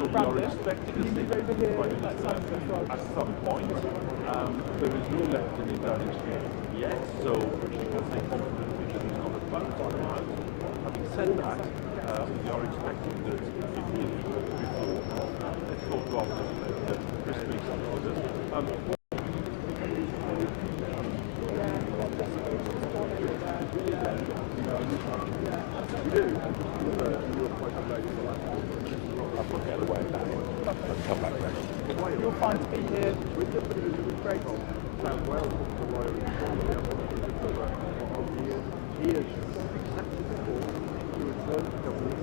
So we are expecting a statement from the Prime Minister at some point. There is no left in Downing Street yet, so she can say confidently that he's not about to come out. Having said that, we are expecting that it will be before, let's hope after the Christmas orders. You're fine to be here. Great. He is accepted to return to government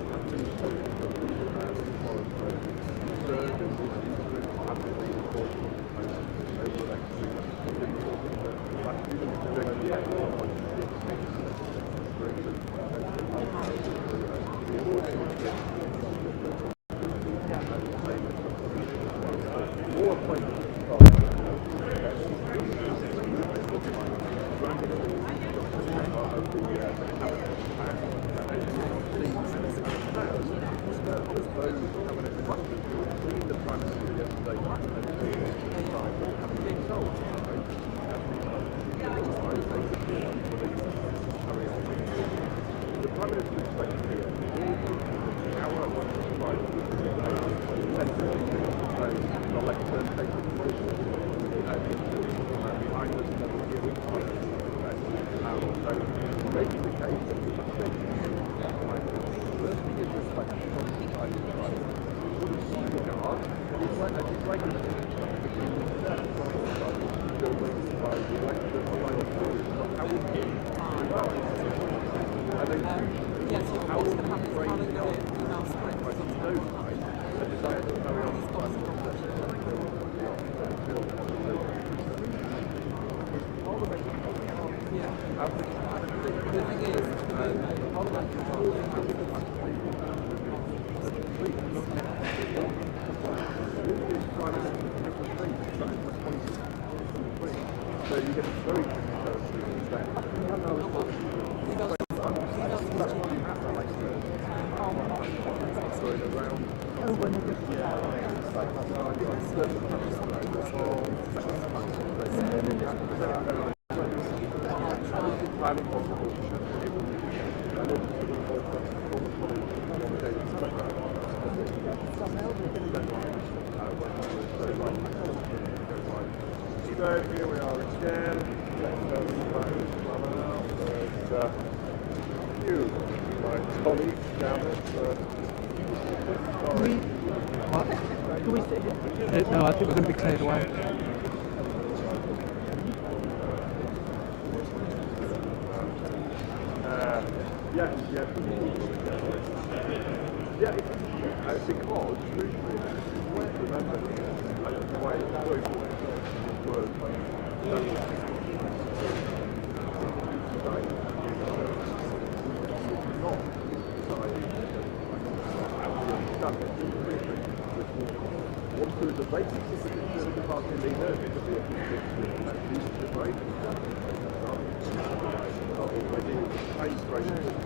Here we are again. You, my colleagues down there. Do we sit here? No, I think we're going to be cleared away. Yes. Yeah, because usually, remember, I don't know why it's word, once there is a vacancy for the Conservative Party leader, it will be a leadership race. Already pace races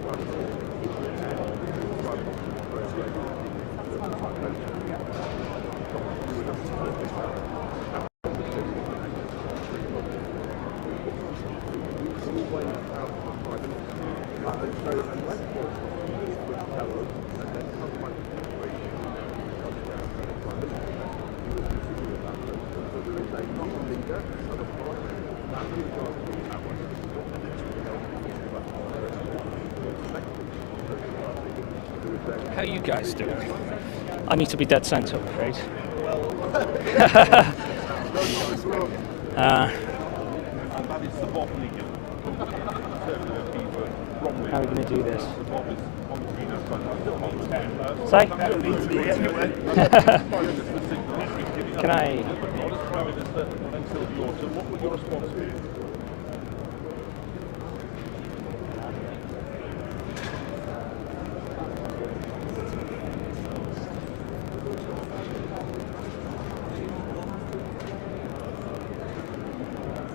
How are you guys doing? I need to be dead centre, I'm afraid. How are we going to do this? Say? Can I? What would your response be?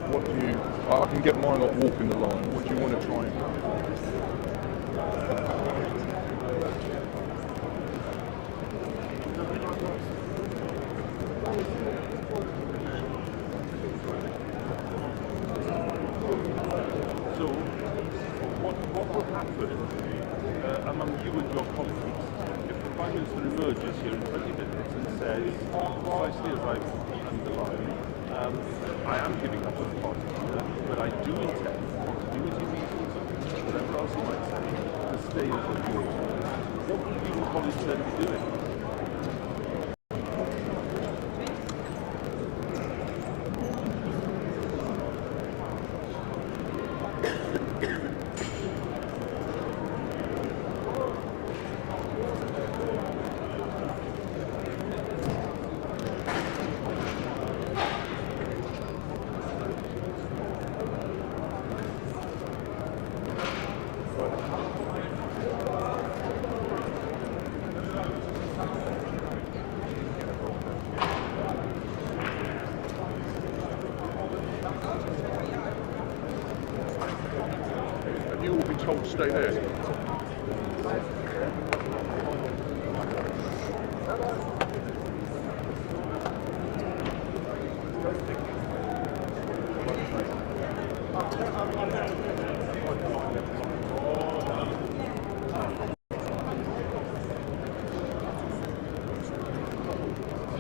What do you? I can get mine not walking the line. What do you want to try? put it, among you and your colleagues, if the Prime Minister emerges here in 20 minutes and says, precisely as I've underlined, I am giving up on the party leader, but I do intend, for continuity reasons, whatever else he might say, to stay as a board. What will you and colleagues then be doing? You will be told to stay there.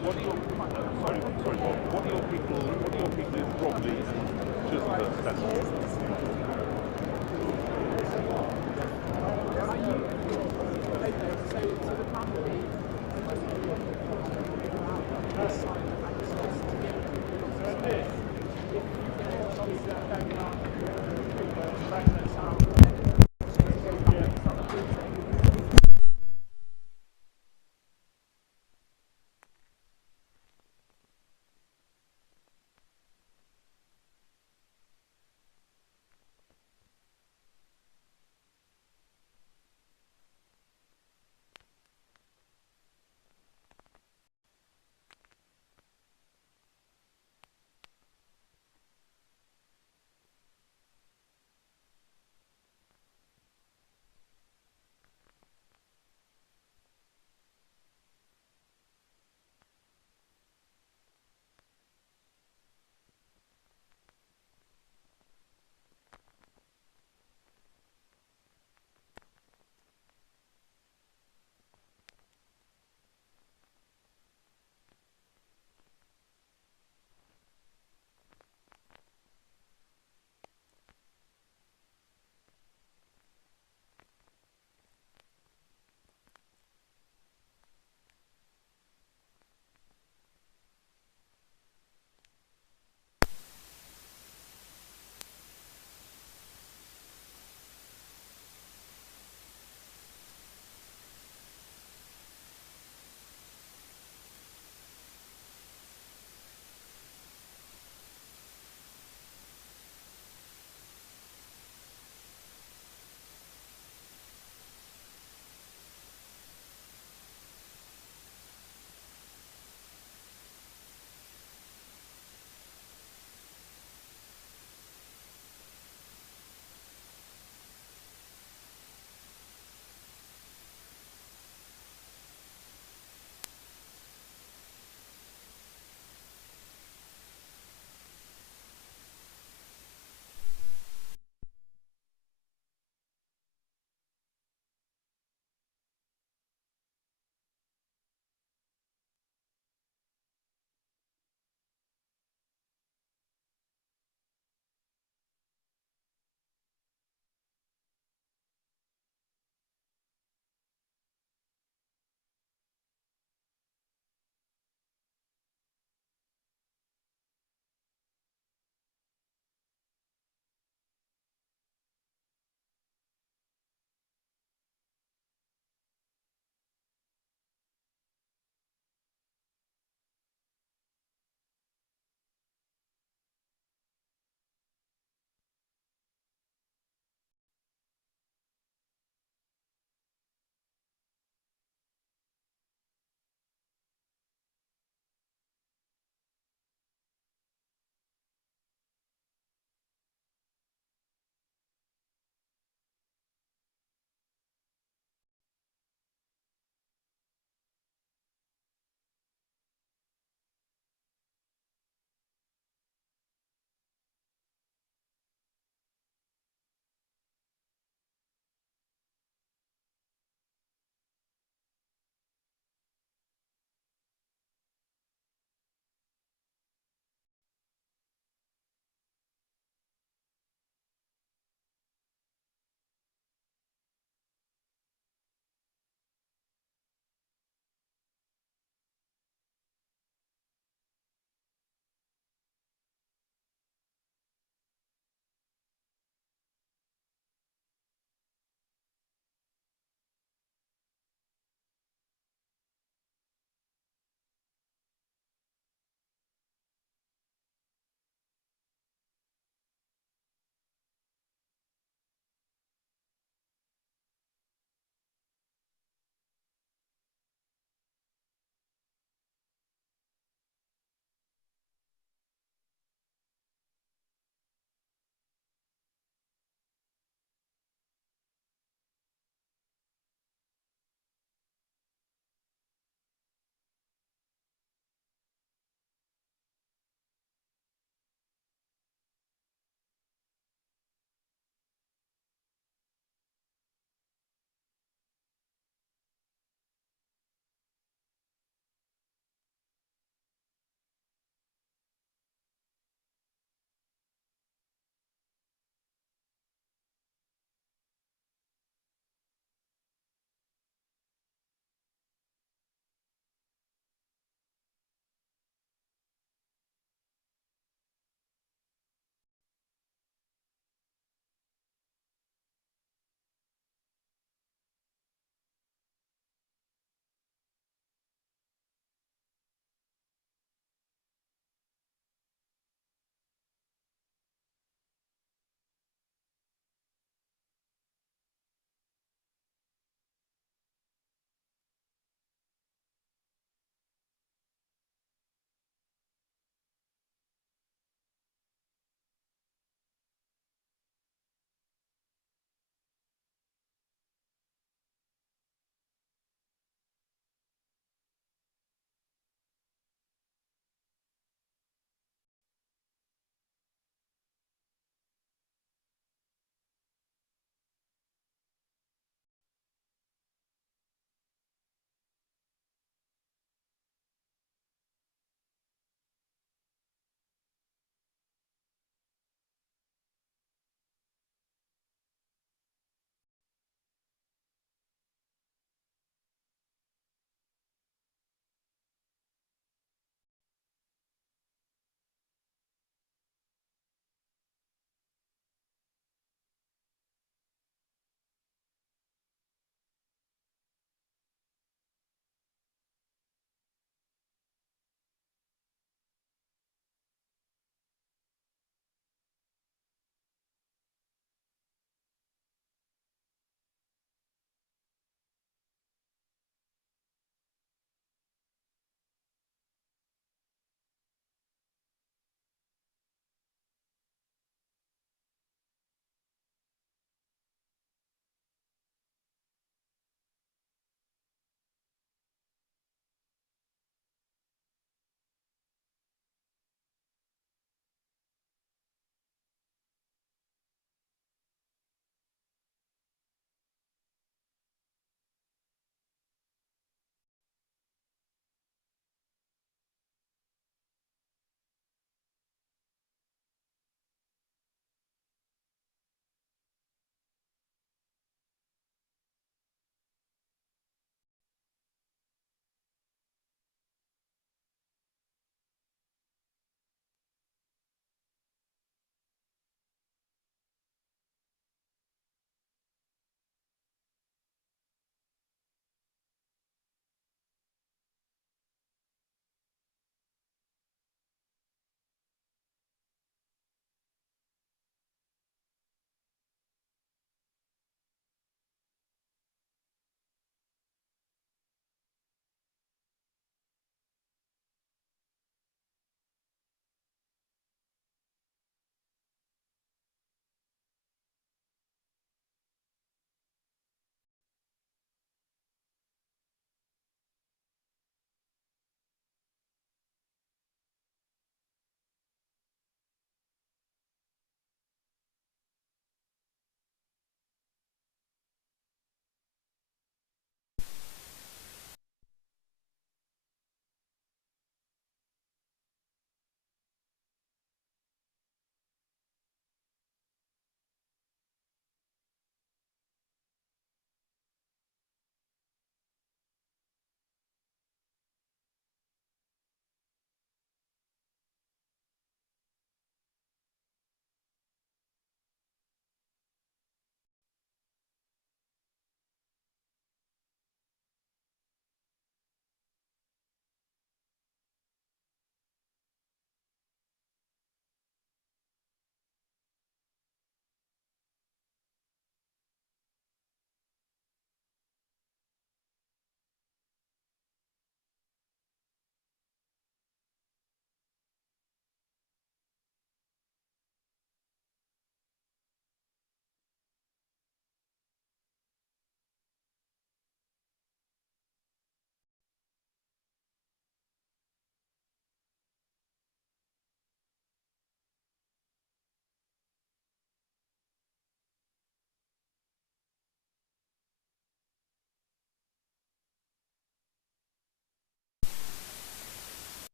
What are your people probably just the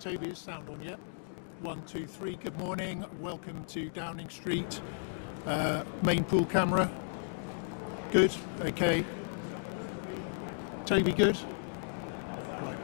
Toby, is sound on yet? 1, 2, 3. Good morning. Welcome to Downing Street. Main pool camera. Good. Okay. Toby, good. Right.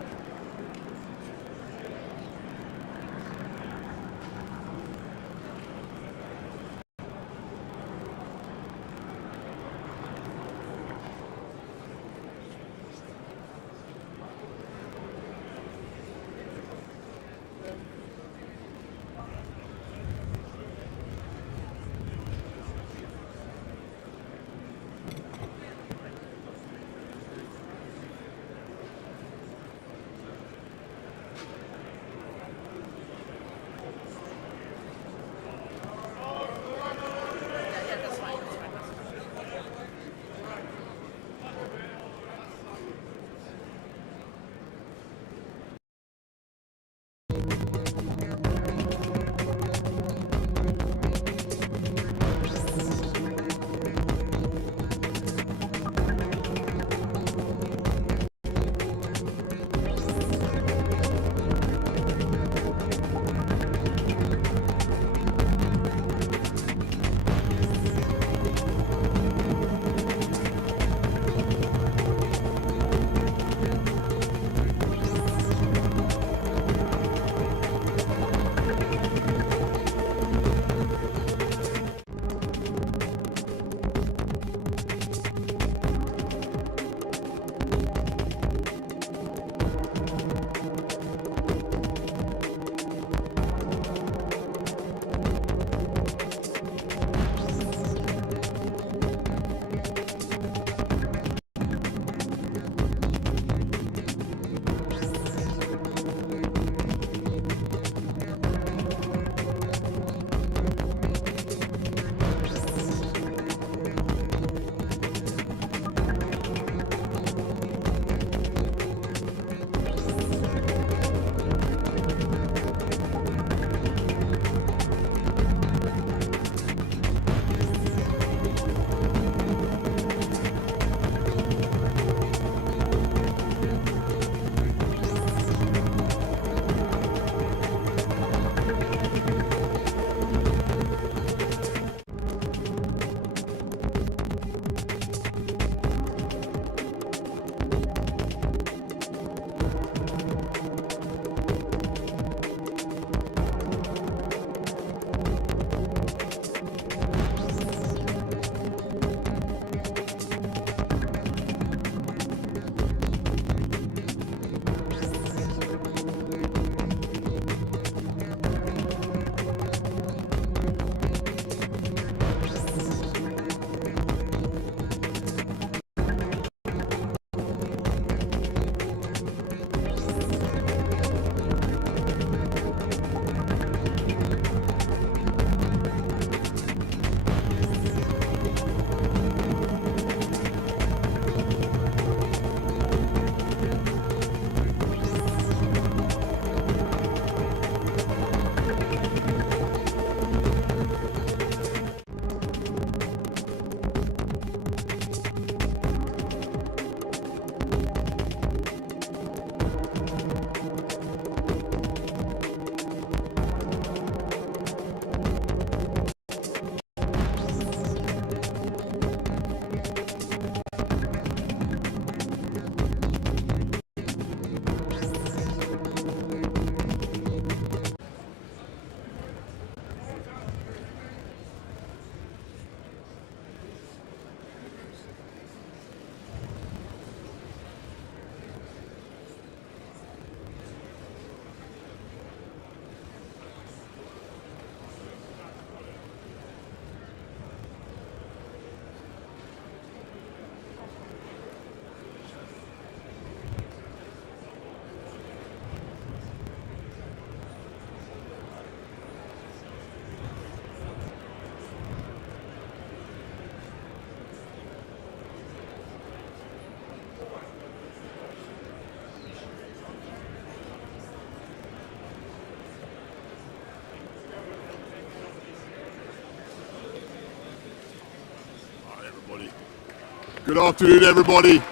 Good afternoon, everybody.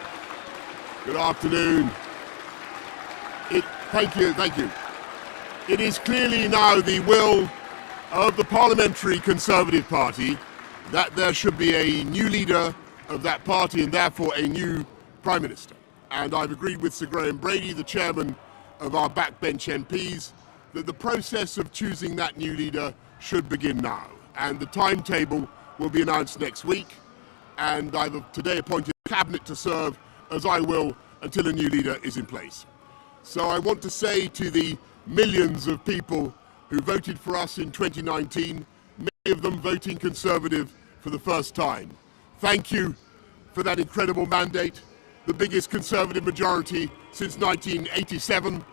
Good afternoon. Thank you. It is clearly now the will of the Parliamentary Conservative Party that there should be a new leader of that party and therefore a new Prime Minister. And I've agreed with Sir Graham Brady, the chairman of our backbench MPs, that the process of choosing that new leader should begin now. And the timetable will be announced next week. And I've today appointed a cabinet to serve, as I will, until a new leader is in place. So I want to say to the millions of people who voted for us in 2019, many of them voting Conservative for the first time, thank you for that incredible mandate, the biggest Conservative majority since 1987,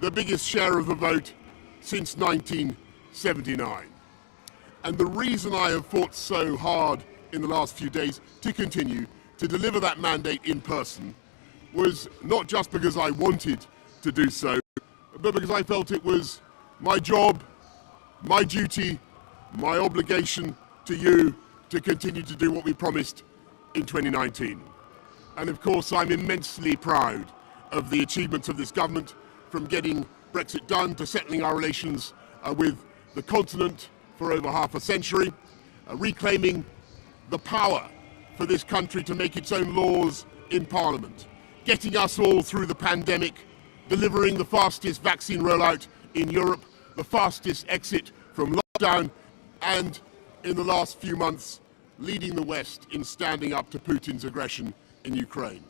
the biggest share of the vote since 1979. And the reason I have fought so hard in the last few days to continue to deliver that mandate in person was not just because I wanted to do so, but because I felt it was my job, my duty, my obligation to you to continue to do what we promised in 2019. And of course, I'm immensely proud of the achievements of this government, from getting Brexit done to settling our relations with the continent for over half a century, reclaiming the power for this country to make its own laws in Parliament, getting us all through the pandemic, delivering the fastest vaccine rollout in Europe, the fastest exit from lockdown, and in the last few months, leading the West in standing up to Putin's aggression in Ukraine.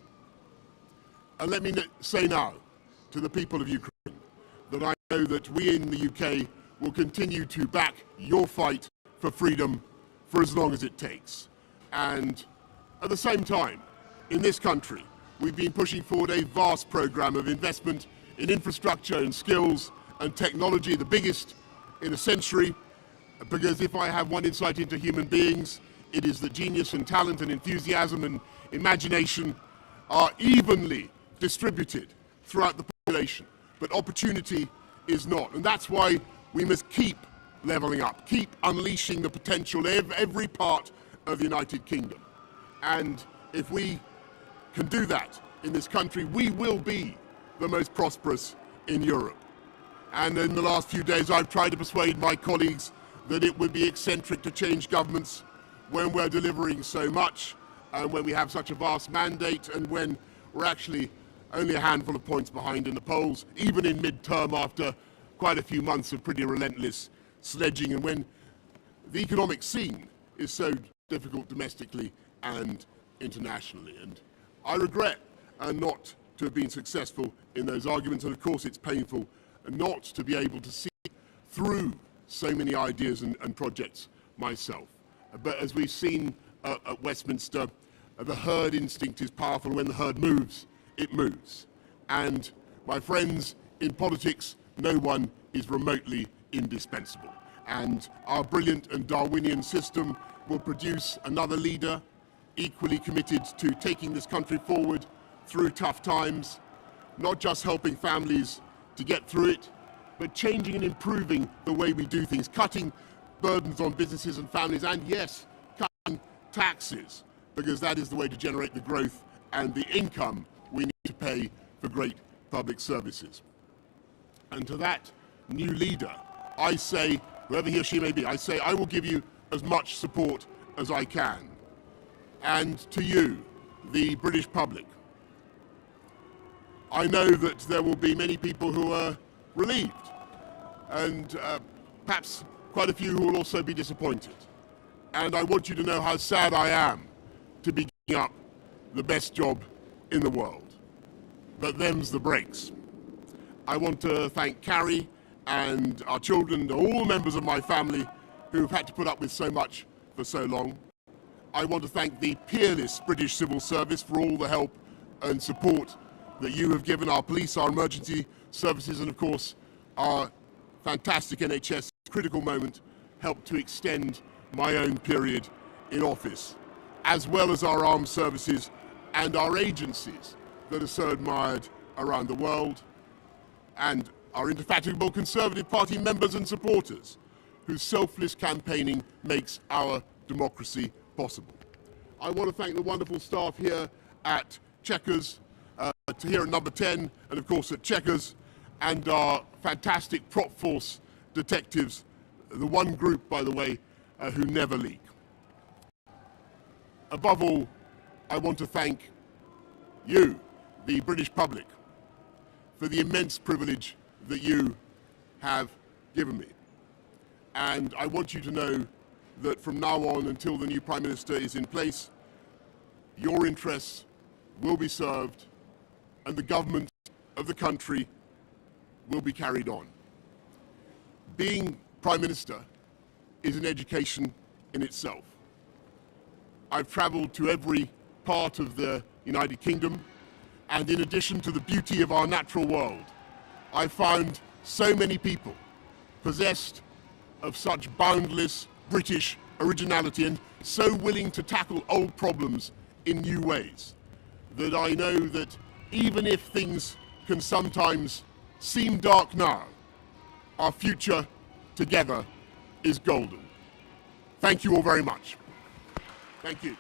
And let me say now to the people of Ukraine that I know that we in the UK will continue to back your fight for freedom for as long as it takes. And at the same time, in this country, we've been pushing forward a vast programme of investment in infrastructure and skills and technology, the biggest in a century, because if I have one insight into human beings, it is that genius and talent and enthusiasm and imagination are evenly distributed throughout the population, but opportunity is not. And that's why we must keep levelling up, keep unleashing the potential of every part of the United Kingdom. And if we can do that in this country, we will be the most prosperous in Europe. And in the last few days, I've tried to persuade my colleagues that it would be eccentric to change governments when we're delivering so much, and when we have such a vast mandate, and when we're actually only a handful of points behind in the polls, even in mid-term after quite a few months of pretty relentless sledging, and when the economic scene is so difficult domestically and internationally. And I regret not to have been successful in those arguments, and of course it's painful not to be able to see through so many ideas and projects myself. But as we've seen at Westminster, the herd instinct is powerful. When the herd moves, it moves. And my friends, in politics, no one is remotely indispensable. And our brilliant and Darwinian system will produce another leader equally committed to taking this country forward through tough times, not just helping families to get through it, but changing and improving the way we do things, cutting burdens on businesses and families, and yes, cutting taxes, because that is the way to generate the growth and the income we need to pay for great public services. And to that new leader, I say, whoever he or she may be, I say I will give you as much support as I can. And to you, the British public, I know that there will be many people who are relieved, and perhaps quite a few who will also be disappointed. And I want you to know how sad I am to be giving up the best job in the world. But them's the breaks. I want to thank Carrie and our children and all members of my family who have had to put up with so much for so long. I want to thank the peerless British civil service for all the help and support that you have given our police, our emergency services, and of course our fantastic NHS. Critical moment helped to extend my own period in office, as well as our armed services and our agencies that are so admired around the world, and our indefatigable Conservative Party members and supporters whose selfless campaigning makes our democracy possible. I want to thank the wonderful staff here at Chequers, here at Number 10, and of course at Chequers, and our fantastic prop force detectives, the one group, by the way, who never leak. Above all, I want to thank you, the British public, for the immense privilege that you have given me. And I want you to know that from now on until the new Prime Minister is in place, your interests will be served and the government of the country will be carried on. Being Prime Minister is an education in itself. I've travelled to every part of the United Kingdom, and in addition to the beauty of our natural world, I found so many people possessed of such boundless British originality and so willing to tackle old problems in new ways that I know that even if things can sometimes seem dark now, our future together is golden. Thank you all very much. Thank you.